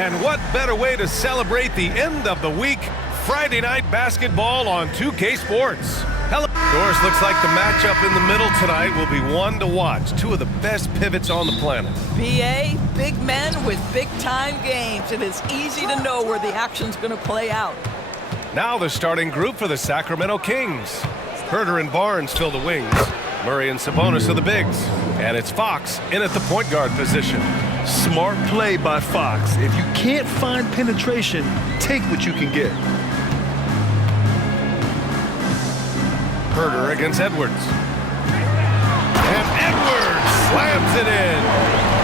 And what better way to celebrate the end of the week? Friday night basketball on 2K Sports. Hello. Doris, looks like the matchup in the middle tonight will be one to watch. Two of the best pivots on the planet. BA, big men with big-time games. It is easy to know where the action's going to play out. Now the starting group for the Sacramento Kings. Herter and Barnes fill the wings. Murray and Sabonis are the bigs. And it's Fox in at the point guard position. Smart play by Fox. If you can't find penetration, take what you can get. Herter against Edwards. And Edwards slams it in.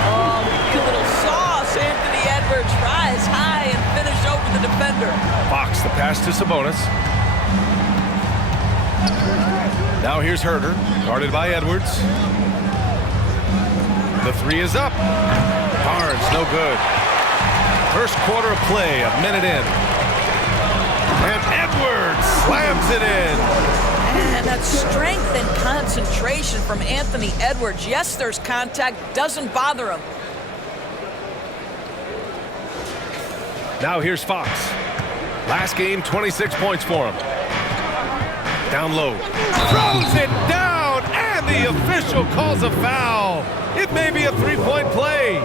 Oh, a little sauce. Anthony Edwards rise high and finish over the defender. Fox the pass to Sabonis. Now here's Herter, guarded by Edwards. The three is up. Barnes, no good. First quarter of play, a minute in. And Edwards slams it in. And that strength and concentration from Anthony Edwards. Yes, there's contact, doesn't bother him. Now here's Fox. Last game, 26 points for him. Down low. Throws it down, and the official calls a foul. It may be a three-point play.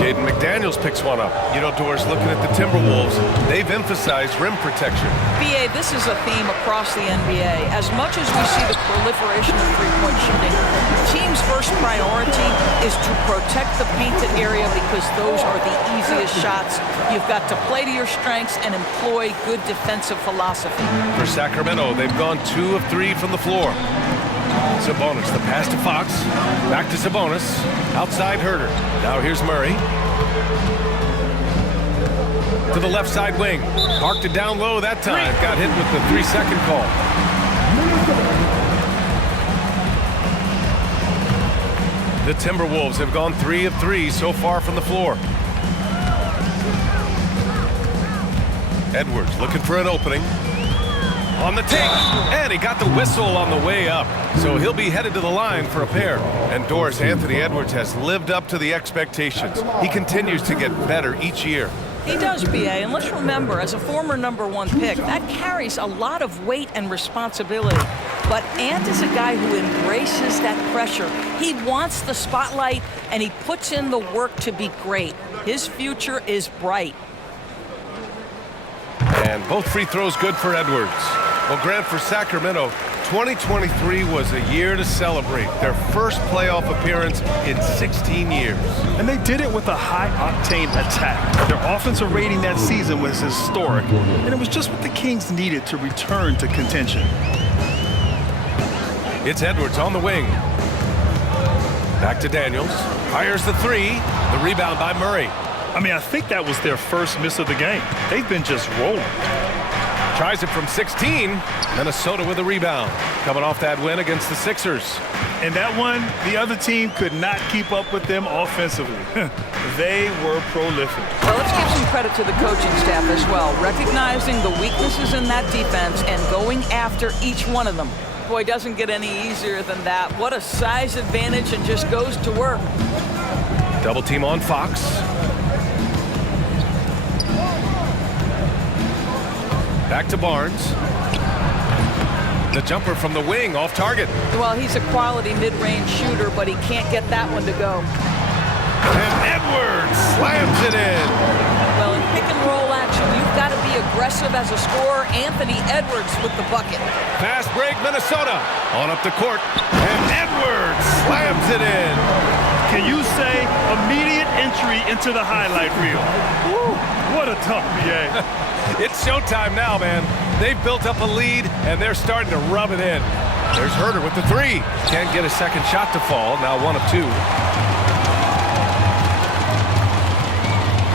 Jaden McDaniels picks one up. You know, Doris, looking at the Timberwolves, they've emphasized rim protection. BA, this is a theme across the NBA. As much as we see the proliferation of three-point shooting, the team's first priority is to protect the painted area because those are the easiest shots. You've got to play to your strengths and employ good defensive philosophy. For Sacramento, they've gone 2 of 3 from the floor. Sabonis, the pass to Fox. Back to Sabonis. Outside Herter. Now here's Murray. To the left side wing. Parked it down low that time. Got hit with the 3-second call. The Timberwolves have gone 3 of 3 so far from the floor. Edwards looking for an opening. On the take, and he got the whistle on the way up. So he'll be headed to the line for a pair. And Doris, Anthony Edwards has lived up to the expectations. He continues to get better each year. He does, BA, and let's remember, as a former #1 pick, that carries a lot of weight and responsibility. But Ant is a guy who embraces that pressure. He wants the spotlight, and he puts in the work to be great. His future is bright. And both free throws good for Edwards. Well, Grant, for Sacramento, 2023 was a year to celebrate. Their first playoff appearance in 16 years. And they did it with a high-octane attack. Their offensive rating that season was historic, and it was just what the Kings needed to return to contention. It's Edwards on the wing. Back to Daniels. Fires the three. The rebound by Murray. I mean, I think that was their first miss of the game. They've been just rolling. Tries it from 16. Minnesota with a rebound. Coming off that win against the Sixers. And that one, the other team could not keep up with them offensively. They were prolific. Well, let's give some credit to the coaching staff as well, recognizing the weaknesses in that defense and going after each one of them. Boy, doesn't get any easier than that. What a size advantage, and just goes to work. Double team on Fox. Back to Barnes. The jumper from the wing, off target. Well, he's a quality mid-range shooter, but he can't get that one to go. And Edwards slams it in. Well, in pick-and-roll action, you've got to be aggressive as a scorer. Anthony Edwards with the bucket. Fast break, Minnesota. On up the court. And Edwards slams it in. Can you say immediate entry into the highlight reel? Woo, what a tough BA. It's showtime now, man. They've built up a lead, and they're starting to rub it in. There's Herter with the three. Can't get a second shot to fall. Now 1 of 2.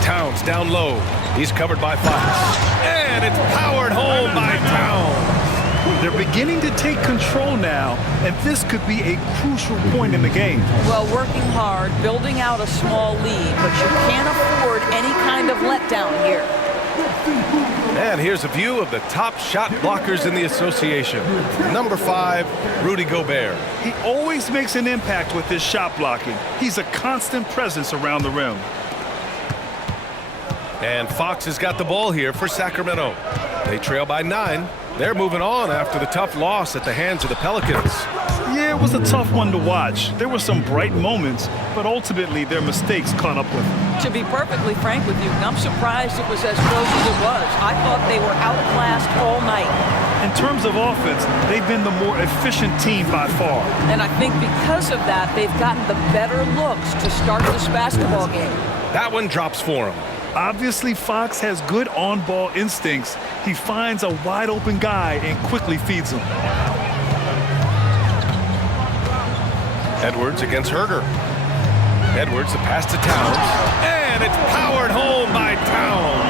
Towns down low. He's covered by Fox. And it's powered home by Towns. They're beginning to take control now, and this could be a crucial point in the game. Well, working hard, building out a small lead, but you can't afford any kind of letdown here. And here's a view of the top shot blockers in the association. Number 5, Rudy Gobert. He always makes an impact with his shot blocking. He's a constant presence around the rim. And Fox has got the ball here for Sacramento. They trail by 9. They're moving on after the tough loss at the hands of the Pelicans. Yeah, it was a tough one to watch. There were some bright moments, but ultimately their mistakes caught up with them. To be perfectly frank with you, I'm surprised it was as close as it was. I thought they were outclassed all night. In terms of offense, they've been the more efficient team by far. And I think because of that, they've gotten the better looks to start this basketball game. That one drops for him. Obviously, Fox has good on-ball instincts. He finds a wide-open guy and quickly feeds him. Edwards against Herder. Edwards, the pass to Towns. And it's powered home by Towns.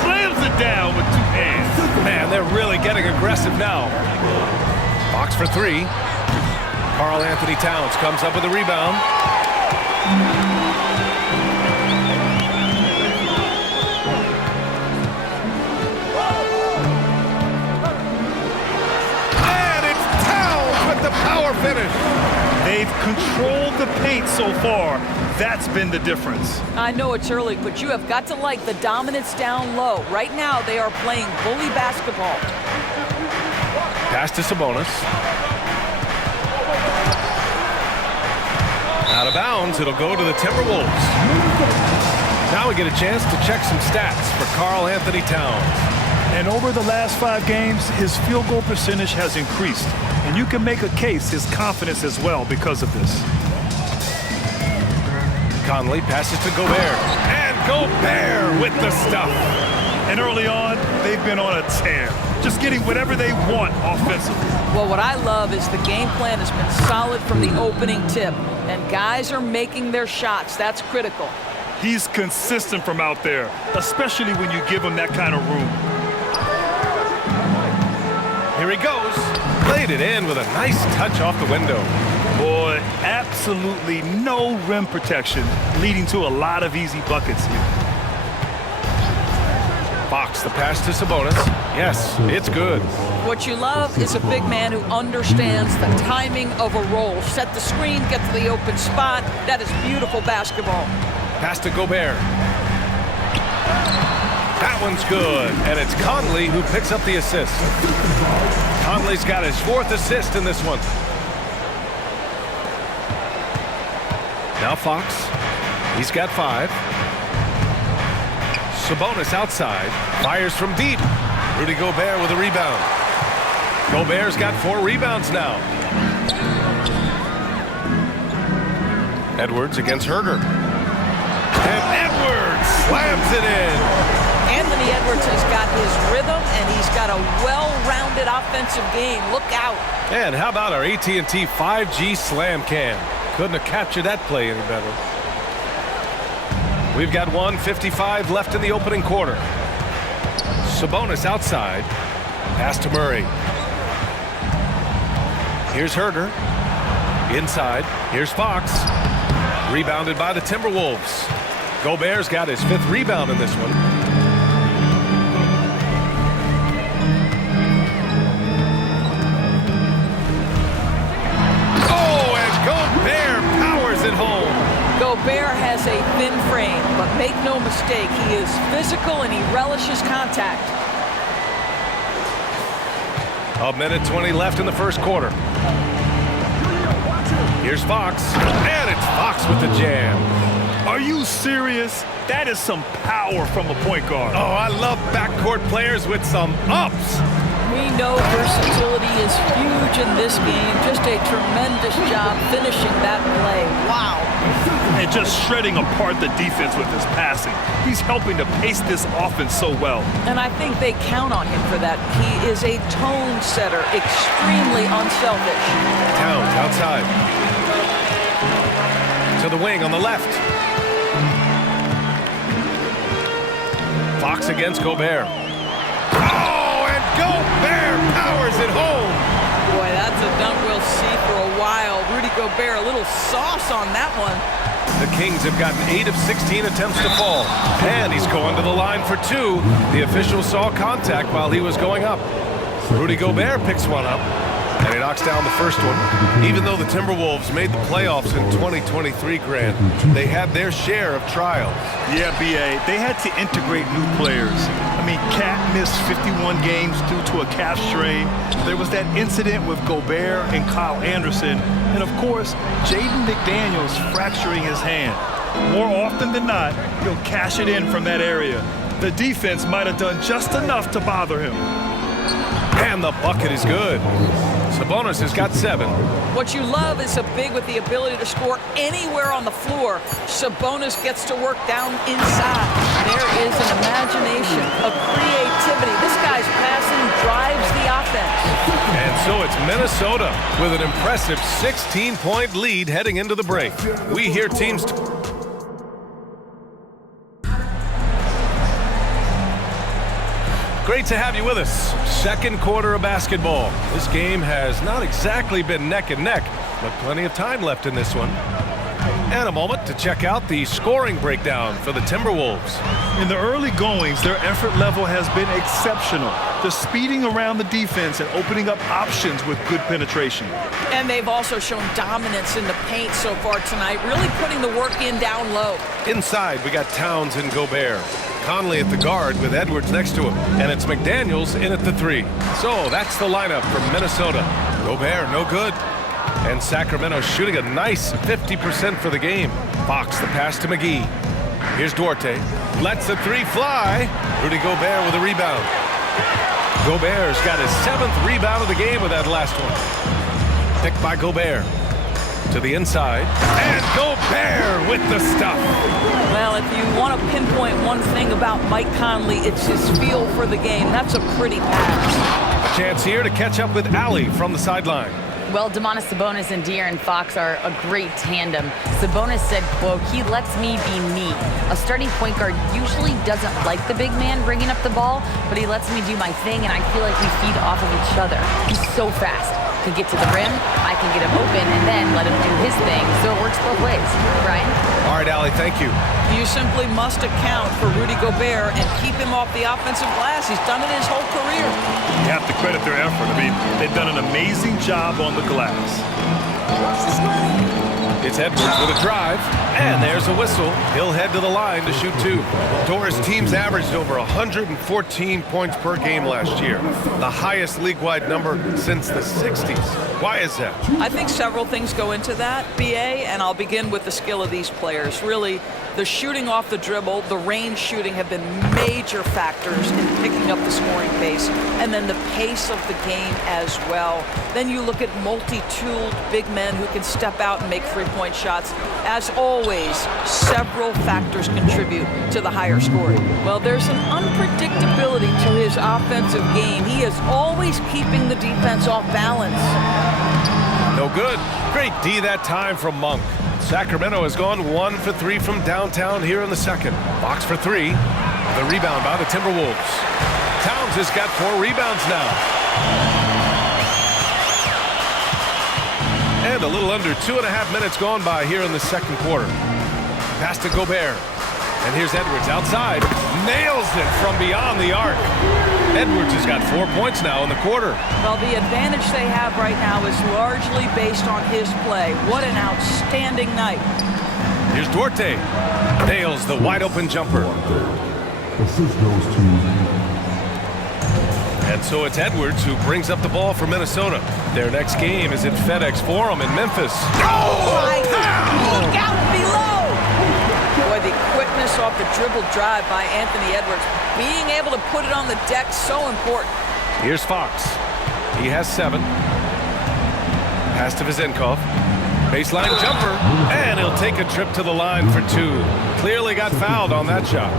Slams it down with 2 hands. Man, they're really getting aggressive now. Fox for 3. Karl Anthony Towns comes up with a rebound. The power finish. They've controlled the paint so far. That's been the difference. I know it's early, but you have got to like the dominance down low. Right now, they are playing bully basketball. Pass to Sabonis. Out of bounds, it'll go to the Timberwolves. Now we get a chance to check some stats for Karl Anthony Towns. And over the last 5 games, his field goal percentage has increased. And you can make a case his confidence as well because of this. Conley passes to Gobert. And Gobert with the stuff. And early on, they've been on a tear. Just getting whatever they want offensively. Well, what I love is the game plan has been solid from the opening tip. And guys are making their shots. That's critical. He's consistent from out there, especially when you give him that kind of room. Here he goes. Played it in with a nice touch off the window. Boy, absolutely no rim protection, leading to a lot of easy buckets here. Fox, the pass to Sabonis. Yes, it's good. What you love is a big man who understands the timing of a roll. Set the screen, get to the open spot. That is beautiful basketball. Pass to Gobert. That one's good, and it's Conley who picks up the assist. Conley's got his 4th assist in this one. Now Fox, he's got 5. Sabonis outside, fires from deep. Rudy Gobert with a rebound. Gobert's got 4 rebounds now. Edwards against Herder. And Edwards slams it in. Anthony Edwards has got his rhythm, and he's got a well-rounded offensive game. Look out. And how about our AT&T 5G Slam Cam? Couldn't have captured that play any better. We've got 1:55 left in the opening quarter. Sabonis outside. Pass to Murray. Here's Herder. Inside. Here's Fox. Rebounded by the Timberwolves. Gobert's got his 5th rebound in this one. Oh, and Gobert powers it home. Gobert has a thin frame, but make no mistake, he is physical and he relishes contact. 1:20 left in the first quarter. Here's Fox, and it's Fox with the jam. Are you serious? That is some power from a point guard. Oh, I love backcourt players with some ups. We know versatility is huge in this game. Just a tremendous job finishing that play. Wow. And just shredding apart the defense with his passing. He's helping to pace this offense so well. And I think they count on him for that. He is a tone setter, extremely unselfish. Towns outside. To the wing on the left. Fox against Gobert. Oh, and Gobert powers it home. Boy, that's a dunk we'll see for a while. Rudy Gobert, a little sauce on that one. The Kings have gotten 8 of 16 attempts to fall. And he's going to the line for 2. The official saw contact while he was going up. Rudy Gobert picks one up. And it knocks down the first one. Even though the Timberwolves made the playoffs in 2023, Grant, they had their share of trials. Yeah, B.A., they had to integrate new players. I mean, Cat missed 51 games due to a calf strain. There was that incident with Gobert and Kyle Anderson. And, of course, Jaden McDaniels fracturing his hand. More often than not, he'll cash it in from that area. The defense might have done just enough to bother him. And the bucket is good. Sabonis has got 7. What you love is a big with the ability to score anywhere on the floor. Sabonis gets to work down inside. There is an imagination, a creativity. This guy's passing drives the offense. And so it's Minnesota with an impressive 16-point lead heading into the break. We hear teams... Great to have you with us. Second quarter of basketball. This game has not exactly been neck and neck, but plenty of time left in this one. And a moment to check out the scoring breakdown for the Timberwolves. In the early goings, their effort level has been exceptional. They're speeding around the defense and opening up options with good penetration. And they've also shown dominance in the paint so far tonight, really putting the work in down low. Inside, we got Towns and Gobert. Conley at the guard with Edwards next to him. And it's McDaniels in at the 3. So that's the lineup from Minnesota. Gobert, no good. And Sacramento shooting a nice 50% for the game. Fox the pass to McGee. Here's Duarte. Lets the 3 fly. Rudy Gobert with a rebound. Gobert's got his 7th rebound of the game with that last one. Picked by Gobert. To the inside. And Gobert with the stuff. Well, if you want to pinpoint one thing about Mike Conley, it's his feel for the game. That's a pretty pass. A chance here to catch up with Allie from the sideline. Well, Domantas Sabonis and De'Aaron Fox are a great tandem. Sabonis said, quote, "He lets me be me. A starting point guard usually doesn't like the big man bringing up the ball, but he lets me do my thing, and I feel like we feed off of each other. He's so fast. Can get to the rim, I can get him open, and then let him do his thing, so it works both ways." Brian? All right, Allie, thank you. You simply must account for Rudy Gobert and keep him off the offensive glass. He's done it his whole career. You have to credit their effort. I mean, they've done an amazing job on the glass. It's Edwards with a drive, and there's a whistle. He'll head to the line to shoot 2. Doris teams averaged over 114 points per game last year, the highest league-wide number since the 60s. Why is that? I think several things go into that, BA, and I'll begin with the skill of these players. Really, the shooting off the dribble, the range shooting have been major factors in picking up the scoring pace, and then the pace of the game as well. Then you look at multi-tooled big men who can step out and make three-point shots. As always, several factors contribute to the higher scoring. Well, there's an unpredictability to his offensive game. He is always keeping the defense off balance. No good. Great D that time from Monk. Sacramento has gone 1 for 3 from downtown here in the second. Fox for 3. The rebound by the Timberwolves. Towns has got 4 rebounds now. And a little under 2.5 minutes gone by here in the second quarter. Pass to Gobert. And here's Edwards outside. Nails it from beyond the arc. Edwards has got 4 points now in the quarter. Well, the advantage they have right now is largely based on his play. What an outstanding night. Here's Duarte. Nails the wide open jumper. And so it's Edwards who brings up the ball for Minnesota. Their next game is at FedEx Forum in Memphis. My God. Look out below. Boy, the quickness off the dribble drive by Anthony Edwards. Being able to put it on the deck, so important. Here's Fox. He has 7. Pass to Vizenkov. Baseline jumper. And he'll take a trip to the line for 2. Clearly got fouled on that shot.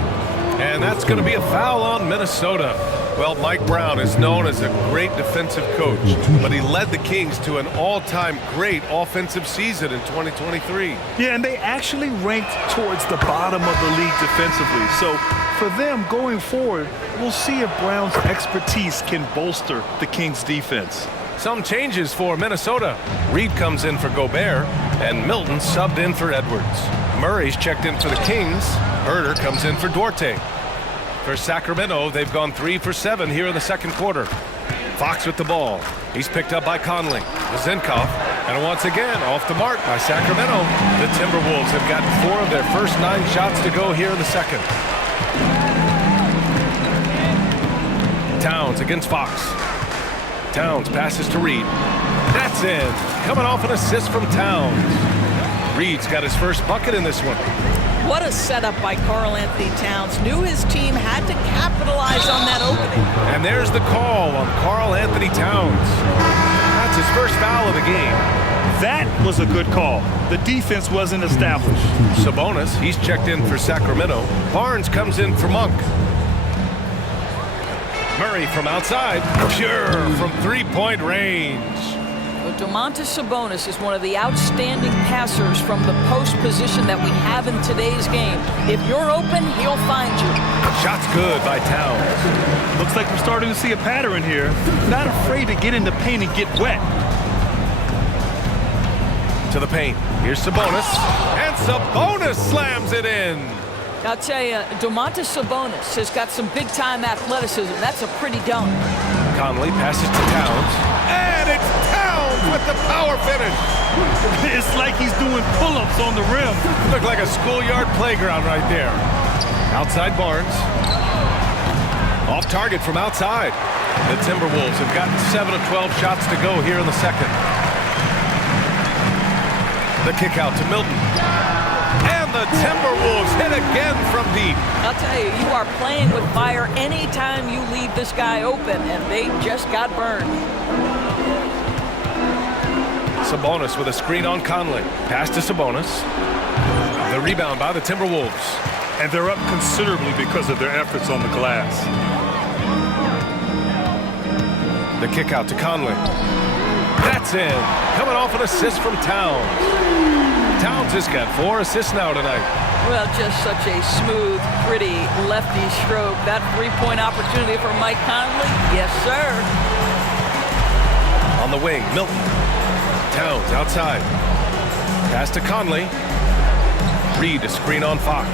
And that's going to be a foul on Minnesota. Well, Mike Brown is known as a great defensive coach, but he led the Kings to an all-time great offensive season in 2023. Yeah, and they actually ranked towards the bottom of the league defensively. So for them going forward, we'll see if Brown's expertise can bolster the Kings' defense. Some changes for Minnesota. Reed comes in for Gobert, and Milton subbed in for Edwards. Murray's checked in for the Kings. Herter comes in for Duarte. For Sacramento, they've gone 3 for 7 here in the second quarter. Fox with the ball. He's picked up by Conley. Zinkov, and once again off the mark by Sacramento. The Timberwolves have gotten 4 of their first 9 shots to go here in the second. Towns against Fox. Towns passes to Reed. That's in. Coming off an assist from Towns. Reed's got his first bucket in this one. What a setup by Karl Anthony Towns. Knew his team had to capitalize on that opening. And there's the call on Karl Anthony Towns. That's his first foul of the game. That was a good call. The defense wasn't established. Sabonis, he's checked in for Sacramento. Barnes comes in for Monk. Murray from outside. Pure from three-point range. Domantas Sabonis is one of the outstanding passers from the post position that we have in today's game. If you're open, he'll find you. Shot's good by Towns. Looks like we're starting to see a pattern here. Not afraid to get in the paint and get wet. To the paint. Here's Sabonis. And Sabonis slams it in. I'll tell you, Domantas Sabonis has got some big-time athleticism. That's a pretty dunk. Conley passes to Towns. And it's Towns with the power finish. It's like he's doing pull-ups on the rim. Looked like a schoolyard playground right there. Outside Barnes. Off target from outside. The Timberwolves have gotten 7 of 12 shots to go here in the second. The kick out to Milton. And the Timberwolves hit again from deep. I'll tell you, you are playing with fire anytime you leave this guy open, and they just got burned. Sabonis with a screen on Conley. Pass to Sabonis. The rebound by the Timberwolves. And they're up considerably because of their efforts on the glass. The kick out to Conley. That's in. Coming off an assist from Towns. Towns has got 4 assists now tonight. Well, just such a smooth, pretty lefty stroke. That three-point opportunity for Mike Conley? Yes, sir. On the wing, Milton. Towns outside. Pass to Conley. Reed a screen on Fox.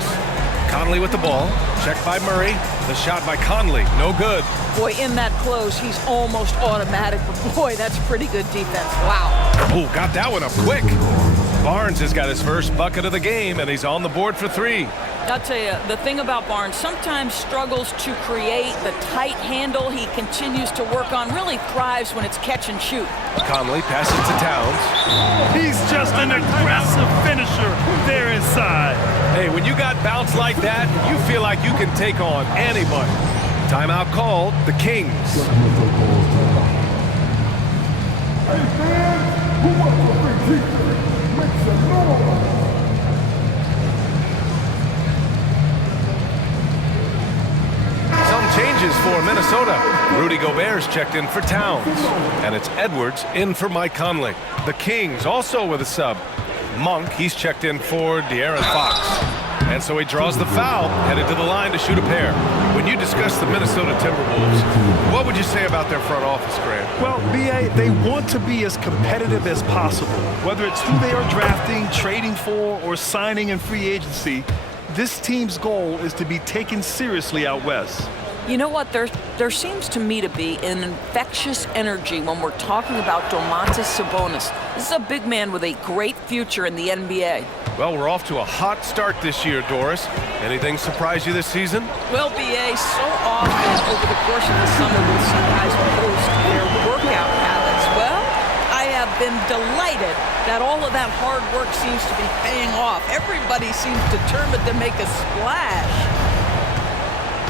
Conley with the ball. Checked by Murray. The shot by Conley. No good. Boy, in that close, he's almost automatic. But boy, that's pretty good defense. Wow. Oh, got that one up quick. Barnes has got his first bucket of the game, and he's on the board for 3. I'll tell you, the thing about Barnes, sometimes struggles to create the tight handle he continues to work on, really thrives when it's catch and shoot. Conley passes to Towns. He's just an aggressive finisher there inside. Hey, when you got bounce like that, you feel like you can take on anybody. Timeout called, the Kings. Some changes for Minnesota. Rudy Gobert's checked in for Towns. And it's Edwards in for Mike Conley. The Kings also with a sub. Monk, he's checked in for De'Aaron Fox. And so he draws the foul, headed to the line to shoot a pair. When you discuss the Minnesota Timberwolves, what would you say about their front office, Grant? Well, B.A., they want to be as competitive as possible. Whether it's who they are drafting, trading for, or signing in free agency, this team's goal is to be taken seriously out west. You know what? There seems to me to be an infectious energy when we're talking about Domantas Sabonis. This is a big man with a great future in the NBA. Well, we're off to a hot start this year, Doris. Anything surprise you this season? Well, BA, so often over the course of the summer we'll see guys post their workout habits. Well, I have been delighted that all of that hard work seems to be paying off. Everybody seems determined to make a splash.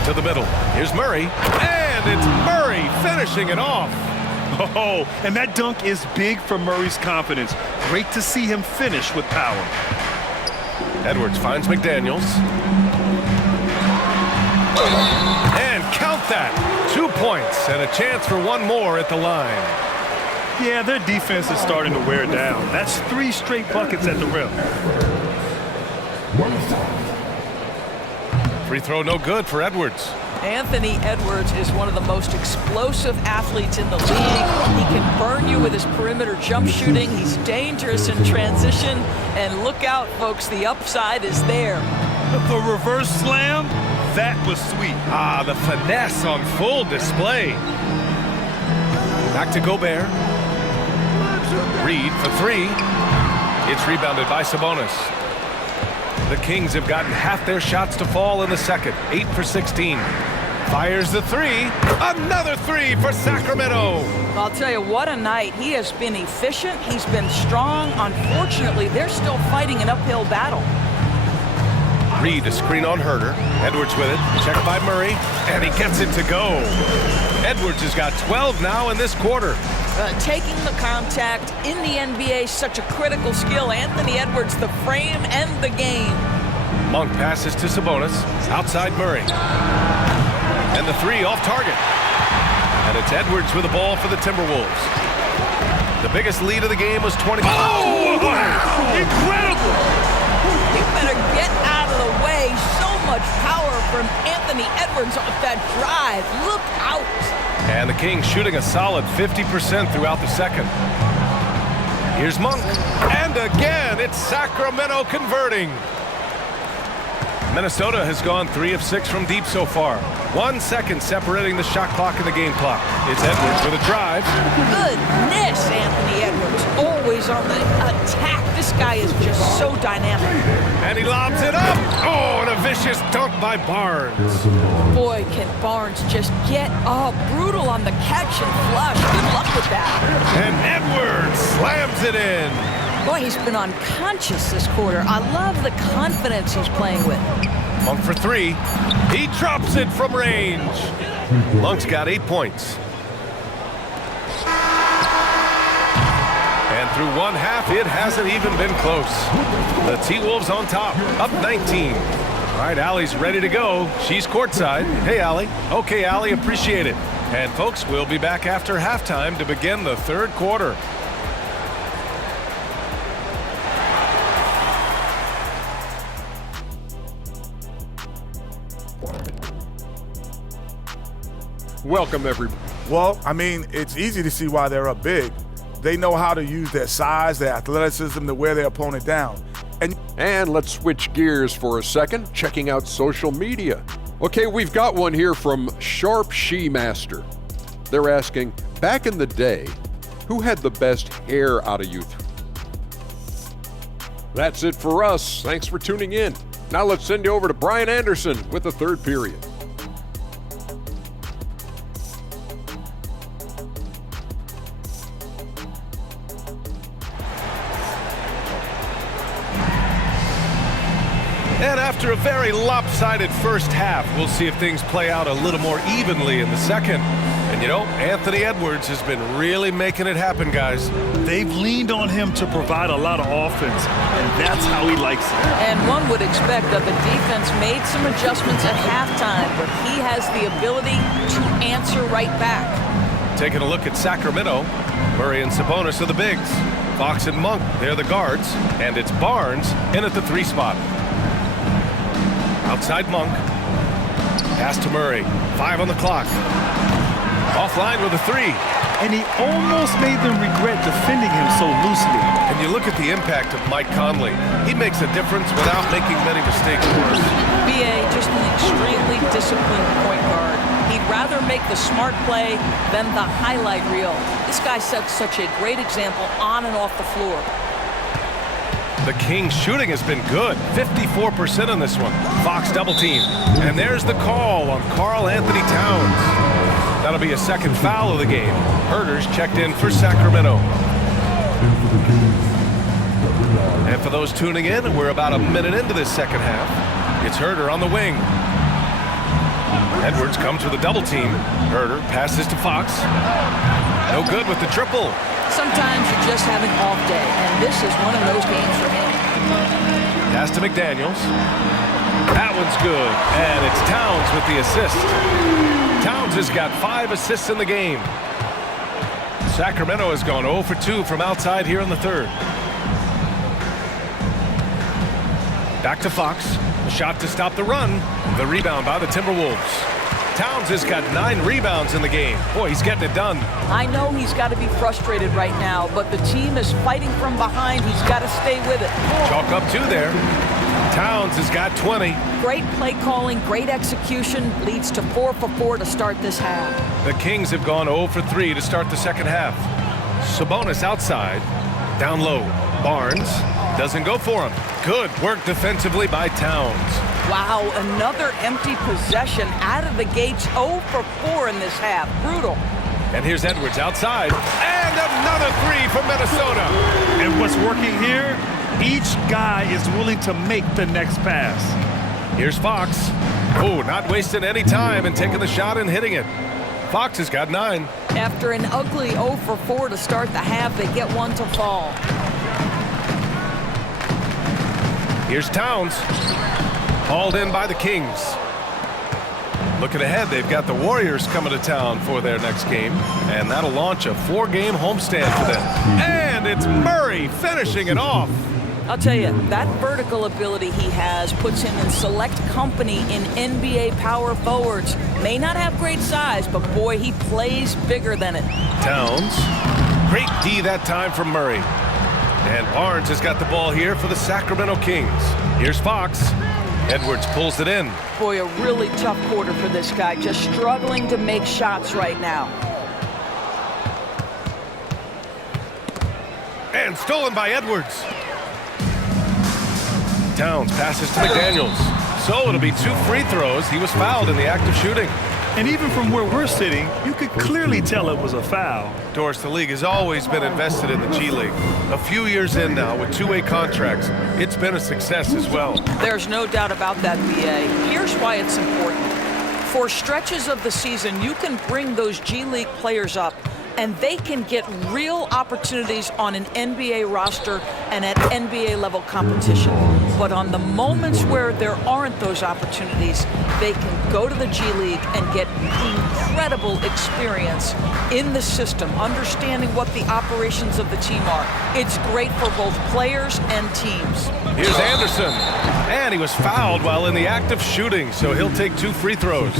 To the middle. Here's Murray. And it's Murray finishing it off. Oh, and that dunk is big for Murray's confidence. Great to see him finish with power. Edwards finds McDaniels. And count that. 2 points and a chance for one more at the line. Yeah, their defense is starting to wear down. That's 3 straight buckets at the rim. Free throw no good for Edwards. Anthony Edwards is one of the most explosive athletes in the league. He can burn you with his perimeter jump shooting. He's dangerous in transition. And look out, folks, the upside is there. The reverse slam, that was sweet. Ah, the finesse on full display. Back to Gobert. Reed for three. It's rebounded by Sabonis. The Kings have gotten half their shots to fall in the second. 8 for 16. Fires the three. Another three for Sacramento. I'll tell you, what a night. He has been efficient. He's been strong. Unfortunately, they're still fighting an uphill battle. Reed, a screen on Herter. Edwards with it. Checked by Murray. And he gets it to go. Edwards has got 12 now in this quarter. Taking the contact in the NBA, such a critical skill. Anthony Edwards, the frame and the game. Monk passes to Sabonis. Outside Murray. And the three off target. And it's Edwards with the ball for the Timberwolves. The biggest lead of the game was 20. Oh, wow! Incredible! You better get out of the way. So much power from Anthony Edwards off that drive. Look out. And the Kings shooting a solid 50% throughout the second. Here's Monk. And again, it's Sacramento converting. Minnesota has gone 3 of 6 from deep so far. 1 second separating the shot clock and the game clock. It's Edwards with a drive. Goodness, Anthony Edwards, always on the attack. This guy is just so dynamic. And he lobs it up. Oh, and a vicious dunk by Barnes. Boy, can Barnes just get brutal on the catch and flush. Good luck with that. And Edwards slams it in. Boy, he's been unconscious this quarter. I love the confidence he's playing with. Monk for three. He drops it from range. Monk's got 8 points. And through one half, it hasn't even been close. The T-Wolves on top, up 19. All right, Allie's ready to go. She's courtside. Hey, Allie. Okay, Allie, appreciate it. And folks, we'll be back after halftime to begin the third quarter. Welcome, everybody. Well, I mean, it's easy to see why they're up big. They know how to use their size, their athleticism to wear their opponent down. And let's switch gears for a second, checking out social media. Okay, we've got one here from Sharp She Master. They're asking, back in the day, who had the best hair out of you? That's it for us. Thanks for tuning in. Now let's send you over to Brian Anderson with the third period. And after a very lopsided first half, we'll see if things play out a little more evenly in the second. And you know, Anthony Edwards has been really making it happen, guys. They've leaned on him to provide a lot of offense, and that's how he likes it. And one would expect that the defense made some adjustments at halftime, but he has the ability to answer right back. Taking a look at Sacramento, Murray and Sabonis are the bigs. Fox and Monk, they're the guards. And it's Barnes in at the 3 spot. Outside Monk. Pass to Murray. 5 on the clock. Offline with a 3. And he almost made them regret defending him so loosely. And you look at the impact of Mike Conley. He makes a difference without making many mistakes for us. BA, just an extremely disciplined point guard. He'd rather make the smart play than the highlight reel. This guy sets such a great example on and off the floor. The Kings shooting has been good. 54% on this one. Fox double team. And there's the call on Karl Anthony Towns. That'll be a second foul of the game. Herter's checked in for Sacramento. And for those tuning in, we're about a minute into this second half. It's Herter on the wing. Edwards comes with a double team. Herter passes to Fox. No good with the triple. Sometimes you're just having off day, and this is one of those games for him. Pass to McDaniels. That one's good, and it's Towns with the assist. Towns has got 5 assists in the game. Sacramento has gone 0 for 2 from outside here in the third. Back to Fox. A shot to stop the run. The rebound by the Timberwolves. Towns has got 9 rebounds in the game. Boy, he's getting it done. I know he's got to be frustrated right now, but the team is fighting from behind. He's got to stay with it. Chalk up 2 there. Towns has got 20. Great play calling, great execution, leads to 4 for 4 to start this half. The Kings have gone 0 for 3 to start the second half. Sabonis outside, down low. Barnes doesn't go for him. Good work defensively by Towns. Wow, another empty possession out of the gates. 0 for 4 in this half. Brutal. And here's Edwards outside. And another 3 from Minnesota. And what's working here? Each guy is willing to make the next pass. Here's Fox. Oh, not wasting any time and taking the shot and hitting it. Fox has got 9. After an ugly 0 for 4 to start the half, they get one to fall. Here's Towns. Hauled in by the Kings. Looking ahead, they've got the Warriors coming to town for their next game, and that'll launch a 4-game homestand for them. And it's Murray finishing it off. I'll tell you, that vertical ability he has puts him in select company in NBA power forwards. May not have great size, but boy, he plays bigger than it. Towns. Great D that time from Murray. And Barnes has got the ball here for the Sacramento Kings. Here's Fox. Edwards pulls it in. Boy, a really tough quarter for this guy, just struggling to make shots right now. And stolen by Edwards. Towns passes to McDaniels. So it'll be 2 free throws. He was fouled in the act of shooting. And even from where we're sitting, you could clearly tell it was a foul. Doris, the league has always been invested in the G League. A few years in now with 2-way contracts, it's been a success as well. There's no doubt about that, BA. Here's why it's important. For stretches of the season, you can bring those G League players up, and they can get real opportunities on an NBA roster and at NBA level competition. But on the moments where there aren't those opportunities, they can go to the G League and get incredible experience in the system, understanding what the operations of the team are. It's great for both players and teams. Here's Anderson. And he was fouled while in the act of shooting, so he'll take 2 free throws.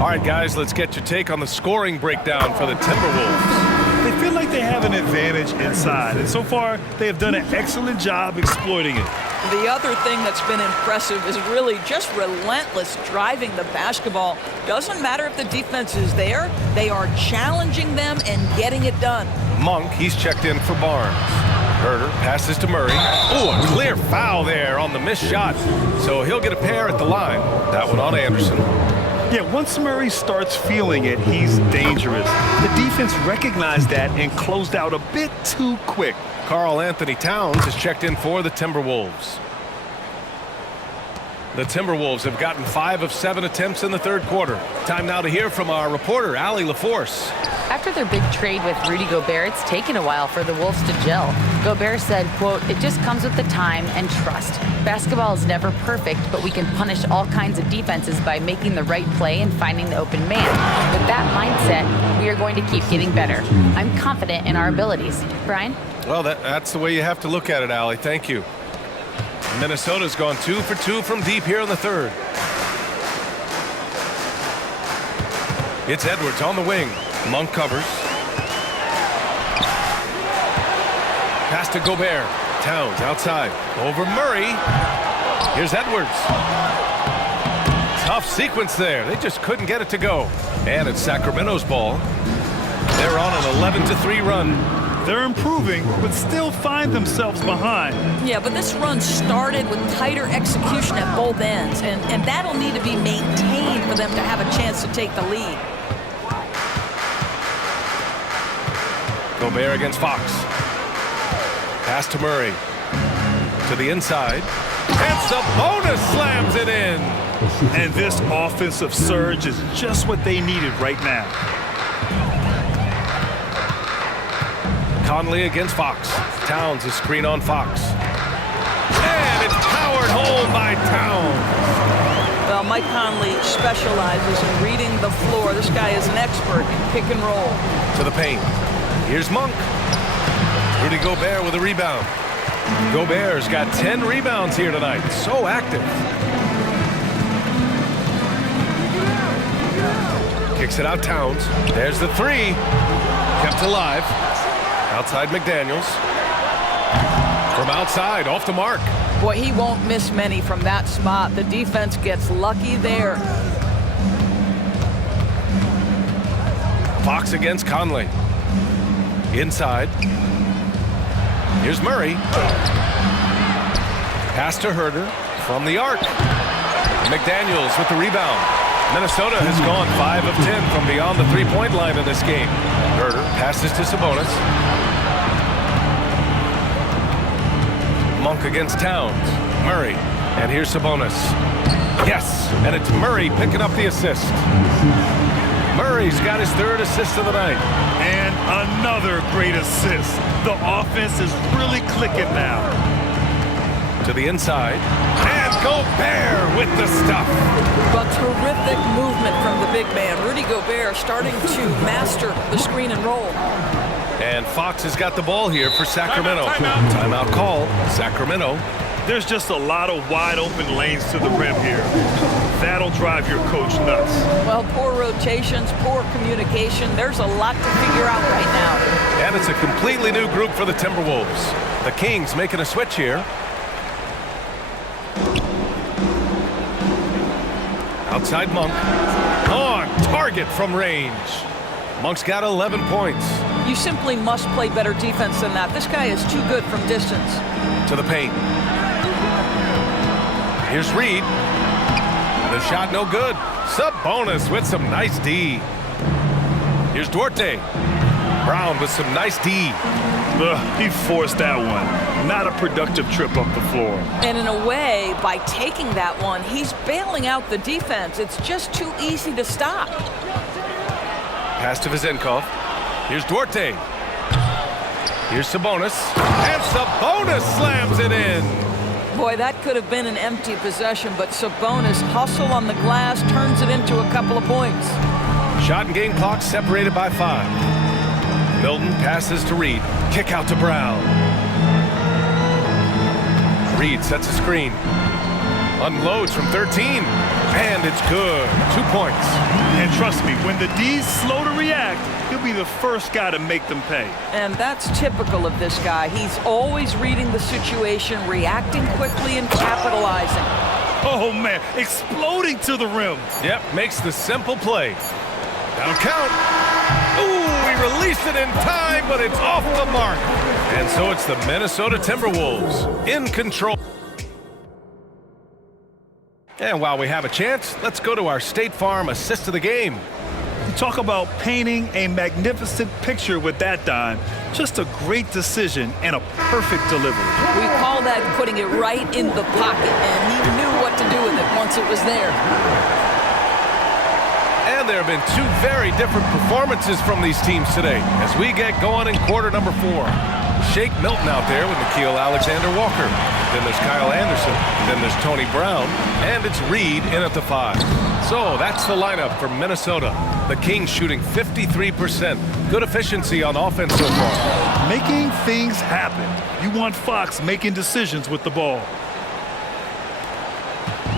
All right, guys, let's get your take on the scoring breakdown for the Timberwolves. They feel like they have an advantage inside, and so far they have done an excellent job exploiting it. The other thing that's been impressive is really just relentless driving the basketball. Doesn't matter if the defense is there, they are challenging them and getting it done. Monk, he's checked in for Barnes. Herter passes to Murray. Oh, a clear foul there on the missed shot. So he'll get a pair at the line. That one on Anderson. Yeah, once Murray starts feeling it, he's dangerous. The defense recognized that and closed out a bit too quick. Karl Anthony Towns is checked in for the Timberwolves. The Timberwolves have gotten 5 of 7 attempts in the third quarter. Time now to hear from our reporter, Allie LaForce. After their big trade with Rudy Gobert, it's taken a while for the Wolves to gel. Gobert said, quote, "It just comes with the time and trust. Basketball is never perfect, but we can punish all kinds of defenses by making the right play and finding the open man. With that mindset, we are going to keep getting better. I'm confident in our abilities." Brian? Well, that's the way you have to look at it, Allie. Thank you. Minnesota's gone 2 for 2 from deep here in the third. It's Edwards on the wing. Monk covers. Pass to Gobert. Towns outside. Over Murray. Here's Edwards. Tough sequence there. They just couldn't get it to go. And it's Sacramento's ball. They're on an 11-3 run. They're improving, but still find themselves behind. Yeah, but this run started with tighter execution at both ends, and that'll need to be maintained for them to have a chance to take the lead. Gobert against Fox. Pass to Murray. To the inside. And Sabonis slams it in. And this offensive surge is just what they needed right now. Conley against Fox. Towns is screen on Fox. And it's powered home by Towns. Well, Mike Conley specializes in reading the floor. This guy is an expert in pick and roll. To the paint. Here's Monk. Rudy Gobert with a rebound. Gobert's got 10 rebounds here tonight. So active. Kicks it out Towns. There's the 3. Kept alive. Outside McDaniels. From outside, off the mark. Boy, he won't miss many from that spot. The defense gets lucky there. Fox against Conley. Inside. Here's Murray. Pass to Herder from the arc. McDaniels with the rebound. Minnesota has gone 5 of 10 from beyond the three-point line in this game. Herder passes to Sabonis. Monk against Towns. Murray. And here's Sabonis. Yes, and it's Murray picking up the assist. Murray's got his 3rd assist of the night. And another great assist. The offense is really clicking now. To the inside. And Gobert with the stuff. But terrific movement from the big man. Rudy Gobert starting to master the screen and roll. And Fox has got the ball here for Sacramento. Timeout call, Sacramento. There's just a lot of wide open lanes to the rim here. That'll drive your coach nuts. Well, poor rotations, poor communication. There's a lot to figure out right now. And it's a completely new group for the Timberwolves. The Kings making a switch here. Outside Monk. On target from range. Monk's got 11 points. You simply must play better defense than that. This guy is too good from distance. To the paint. Here's Reed. The shot no good. Sabonis with some nice D. Here's Duarte. Brown with some nice D. He forced that one. Not a productive trip up the floor. And in a way, by taking that one, he's bailing out the defense. It's just too easy to stop. Pass to Vizenkov. Here's Duarte. Here's Sabonis. And Sabonis slams it in. Boy, that could have been an empty possession, but Sabonis hustle on the glass, turns it into a couple of points. Shot and game clock separated by 5. Milton passes to Reed. Kick out to Brown. Reed sets a screen. Unloads from 13. And it's good. 2 points. And trust me, when the D's slow to react, he'll be the first guy to make them pay. And that's typical of this guy. He's always reading the situation, reacting quickly and capitalizing. Oh, man, exploding to the rim. Yep, makes the simple play. Down count. Ooh, he released it in time, but it's off the mark. And so it's the Minnesota Timberwolves in control. And while we have a chance, let's go to our State Farm assist of the game. You talk about painting a magnificent picture with that dime. Just a great decision and a perfect delivery. We call that putting it right in the pocket, and he knew what to do with it once it was there. And there have been 2 very different performances from these teams today as we get going in quarter number 4. Shake Milton out there with Nickeil Alexander-Walker. Then there's Kyle Anderson. Then there's Tony Brown. And it's Reed in at the 5. So that's the lineup for Minnesota. The Kings shooting 53%. Good efficiency on offense so far. Making things happen. You want Fox making decisions with the ball.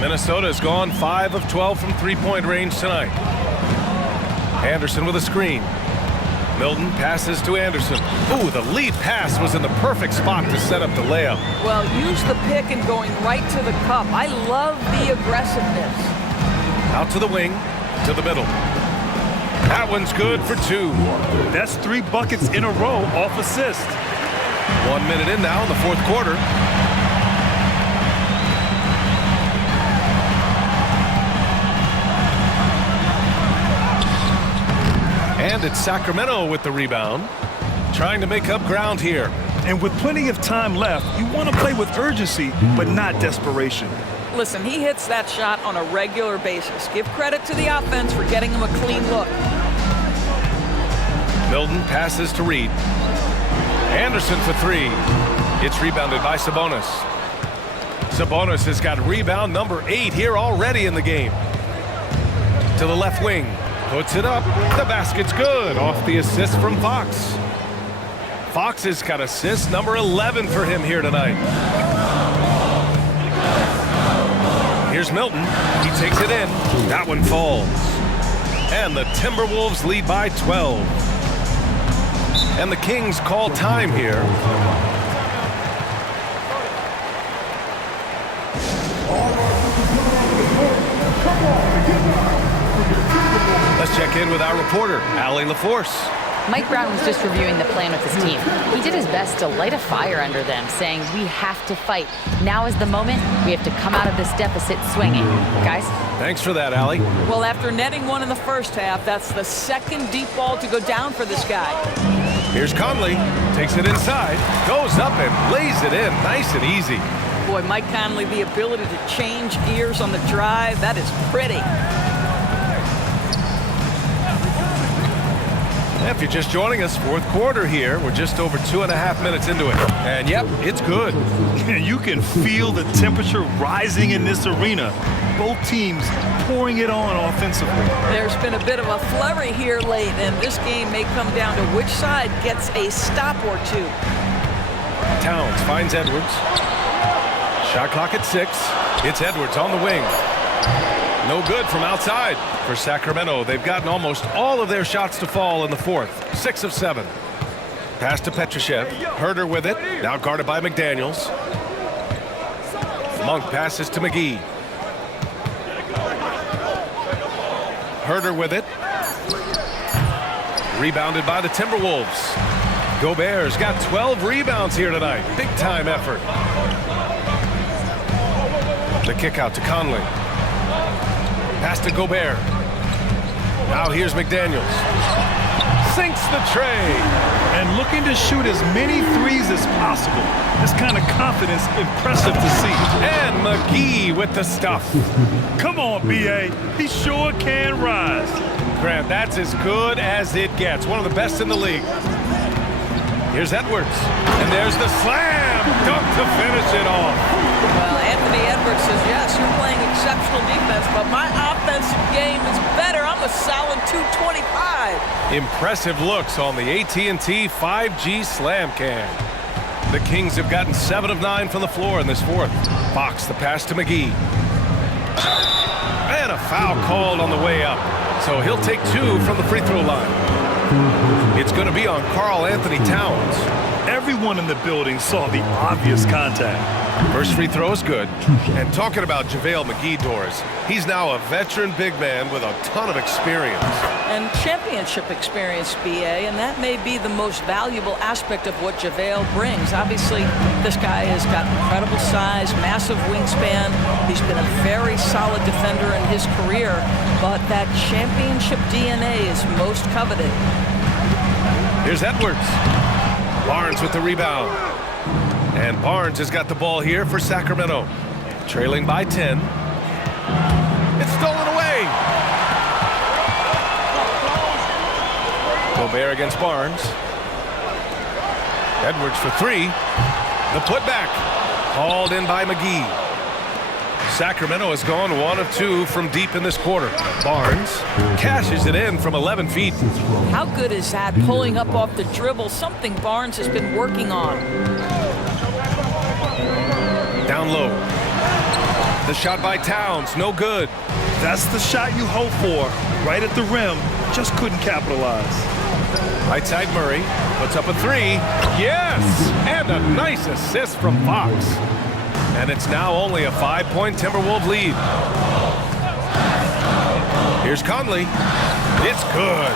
Minnesota has gone 5 of 12 from three-point range tonight. Anderson with a screen. Milton passes to Anderson. Ooh, the lead pass was in the perfect spot to set up the layup. Well, use the pick and going right to the cup. I love the aggressiveness. Out to the wing, to the middle. That one's good for 2. That's 3 buckets in a row off assist. 1 minute in now in the 4th quarter. And it's Sacramento with the rebound, trying to make up ground here. And with plenty of time left, you want to play with urgency, but not desperation. Listen, he hits that shot on a regular basis. Give credit to the offense for getting him a clean look. Milton passes to Reed. Anderson for 3. It's rebounded by Sabonis. Sabonis has got rebound number 8 here already in the game. To the left wing. Puts it up. The basket's good. Off the assist from Fox. Fox has got assist number 11 for him here tonight. Here's Milton. He takes it in. That one falls. And the Timberwolves lead by 12. And the Kings call time here. Let's check in with our reporter, Allie LaForce. Mike Brown was just reviewing the plan with his team. He did his best to light a fire under them, saying, we have to fight. Now is the moment. We have to come out of this deficit swinging. Guys? Thanks for that, Allie. Well, after netting one in the first half, that's the second deep ball to go down for this guy. Here's Conley. Takes it inside. Goes up and lays it in. Nice and easy. Boy, Mike Conley, the ability to change gears on the drive, that is pretty. If you're just joining us, fourth quarter here. We're just over 2.5 minutes into it. And yep, it's good. You can feel the temperature rising in this arena. Both teams pouring it on offensively. There's been a bit of a flurry here late, and this game may come down to which side gets a stop or two. Towns finds Edwards. Shot clock at 6. It's Edwards on the wing. No good from outside for Sacramento. They've gotten almost all of their shots to fall in the fourth. 6 of 7. Pass to Petrushev. Herter with it. Now guarded by McDaniels. Monk passes to McGee. Herter with it. Rebounded by the Timberwolves. Gobert's got 12 rebounds here tonight. Big time effort. The kick out to Conley. Pass to Gobert. Now here's McDaniels. Sinks the tray. And looking to shoot as many threes as possible. This kind of confidence, impressive to see. And McGee with the stuff. Come on, B.A. He sure can rise. Grant, that's as good as it gets. One of the best in the league. Here's Edwards. And there's the slam dunk to finish it off. Well, Anthony Edwards says, yes, you're playing exceptional defense, but my offensive game is better. I'm a solid 225. Impressive looks on the AT&T 5G Slam Can. The Kings have gotten 7 of 9 from the floor in this fourth. Fox the pass to McGee. And a foul called on the way up. So he'll take 2 from the free throw line. It's going to be on Karl Anthony Towns. Everyone in the building saw the obvious contact. First free throw is good. And talking about JaVale McGee, Doris, he's now a veteran big man with a ton of experience. And championship experience, B.A., and that may be the most valuable aspect of what JaVale brings. Obviously, this guy has got incredible size, massive wingspan. He's been a very solid defender in his career, but that championship DNA is most coveted. Here's Edwards. Barnes with the rebound. And Barnes has got the ball here for Sacramento. Trailing by 10. It's stolen away. Gobert against Barnes. Edwards for 3. The putback. Hauled in by McGee. Sacramento has gone 1 of 2 from deep in this quarter. Barnes cashes it in from 11 feet. How good is that, pulling up off the dribble? Something Barnes has been working on. Down low. The shot by Towns, no good. That's the shot you hope for. Right at the rim, just couldn't capitalize. Right side Murray puts up a 3. Yes! And a nice assist from Fox. And it's now only a 5-point Timberwolves lead. Here's Conley. It's good.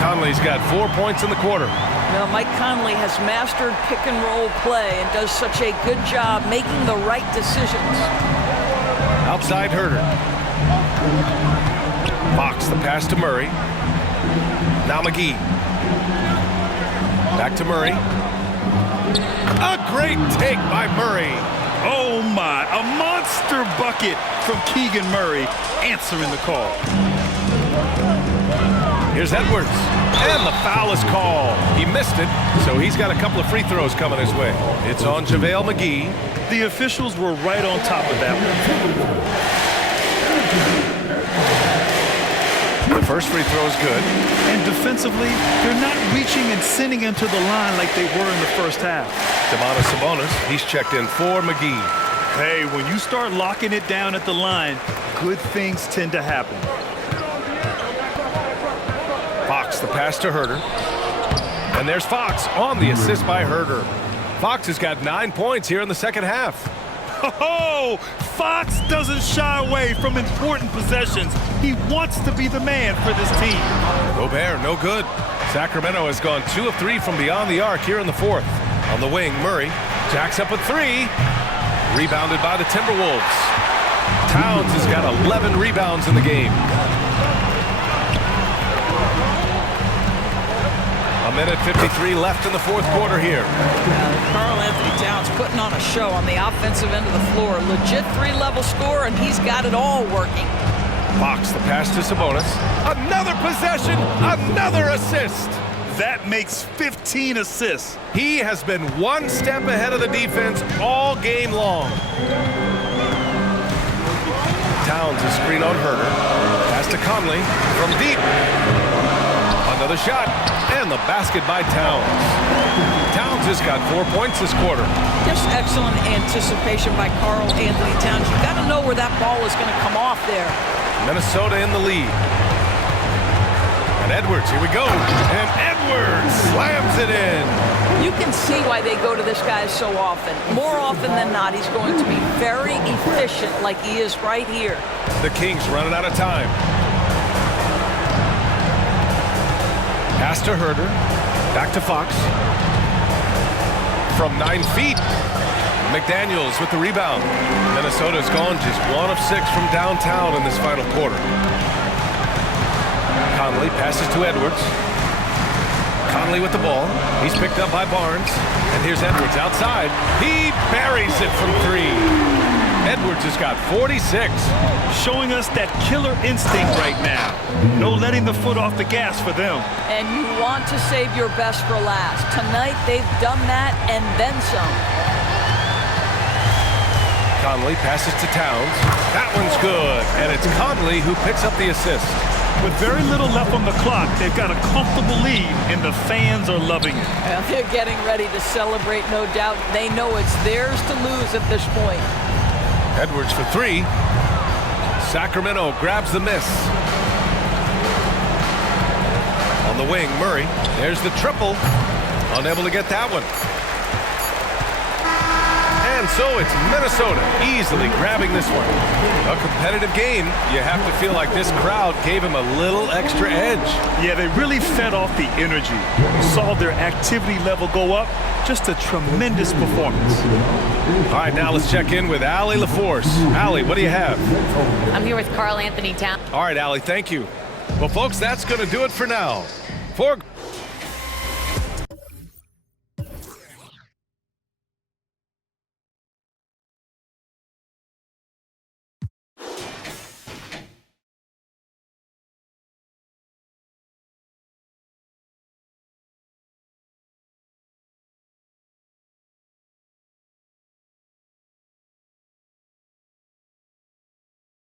Conley's got 4 points in the quarter. Now, Mike Conley has mastered pick and roll play and does such a good job making the right decisions. Outside Herter. Fox the pass to Murray. Now McGee. Back to Murray. A great take by Murray. Oh my, a monster bucket from Keegan Murray, answering the call. Here's Edwards, and the foul is called. He missed it, so he's got a couple of free throws coming his way. It's on JaVale McGee. The officials were right on top of that one. The first free throw is good. And defensively, they're not reaching and sending him to the line like they were in the first half. Domantas Sabonis, he's checked in for McGee. Hey, when you start locking it down at the line, good things tend to happen. Fox the pass to Herter. And there's Fox on the assist by Herter. Fox has got 9 points here in the second half. Oh, Fox doesn't shy away from important possessions. He wants to be the man for this team. Gobert, no good. Sacramento has gone 2 of 3 from beyond the arc here in the fourth. On the wing, Murray jacks up a 3. Rebounded by the Timberwolves. Towns has got 11 rebounds in the game. A minute 53 left in the fourth quarter here. Karl Anthony Towns putting on a show on the offensive end of the floor. Legit 3-level score, and he's got it all working. Fox, the pass to Sabonis. Another possession, another assist. That makes 15 assists. He has been one step ahead of the defense all game long. Towns is screen on Herder. Pass to Conley from deep. Another shot, and the basket by Towns. Towns has got 4 points this quarter. Just excellent anticipation by Karl Anthony Towns. You've got to know where that ball is going to come off there. Minnesota in the lead. And Edwards, here we go. And Edwards slams it in. You can see why they go to this guy so often. More often than not, he's going to be very efficient like he is right here. The Kings running out of time. Pass to Herder. Back to Fox. From 9 feet. McDaniels with the rebound. Minnesota's gone just 1 of 6 from downtown in this final quarter. Conley passes to Edwards. Conley with the ball. He's picked up by Barnes. And here's Edwards outside. He buries it from 3. Edwards has got 46. Showing us that killer instinct right now. No letting the foot off the gas for them. And you want to save your best for last. Tonight, they've done that and then some. Conley passes to Towns. That one's good. And it's Conley who picks up the assist. With very little left on the clock, they've got a comfortable lead, and the fans are loving it. Well, they're getting ready to celebrate, no doubt. They know it's theirs to lose at this point. Edwards for 3. Sacramento grabs the miss. On the wing, Murray. There's the triple. Unable to get that one. And so it's Minnesota easily grabbing this one. A competitive game. You have to feel like this crowd gave him a little extra edge. Yeah, they really fed off the energy. Saw their activity level go up. Just a tremendous performance. All right, now let's check in with Allie LaForce. Allie, what do you have? I'm here with Karl Anthony Towns. All right, Allie, thank you. Well, folks, that's going to do it for now. For